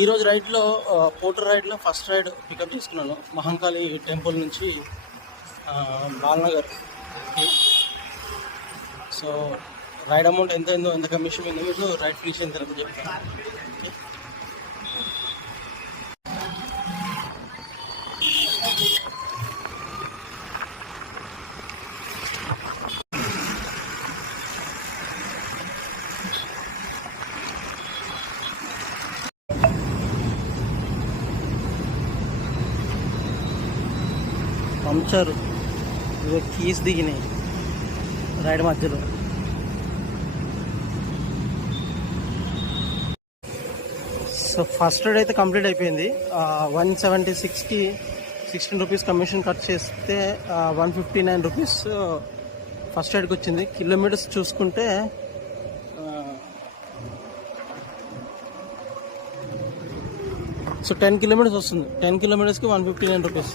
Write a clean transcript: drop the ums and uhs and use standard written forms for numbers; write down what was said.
ఈరోజు రైడ్లో పోర్టర్ రైడ్లో ఫస్ట్ రైడ్ పికప్ చేసుకున్నాను మహంకాళి టెంపుల్ నుంచి బాలనగర్. సో రైడ్ అమౌంట్ ఎంత కమిషన్ ఉందో మీకు రైడ్ ఫీస్ ఎంత చెప్తాను. పంచర్ ఇవి కీస్ దిగినాయి రైడ్ మధ్యలో. సో ఫస్ట్ రైడ్ అయితే కంప్లీట్ అయిపోయింది. 176కి 16 రూపీస్ కమిషన్ కట్ చేస్తే 159 రూపీస్ ఫస్ట్ రైడ్కి వచ్చింది. కిలోమీటర్స్ చూసుకుంటే సో 10 కిలోమీటర్స్ వస్తుంది. 10 కిలోమీటర్స్కి 159 రూపీస్.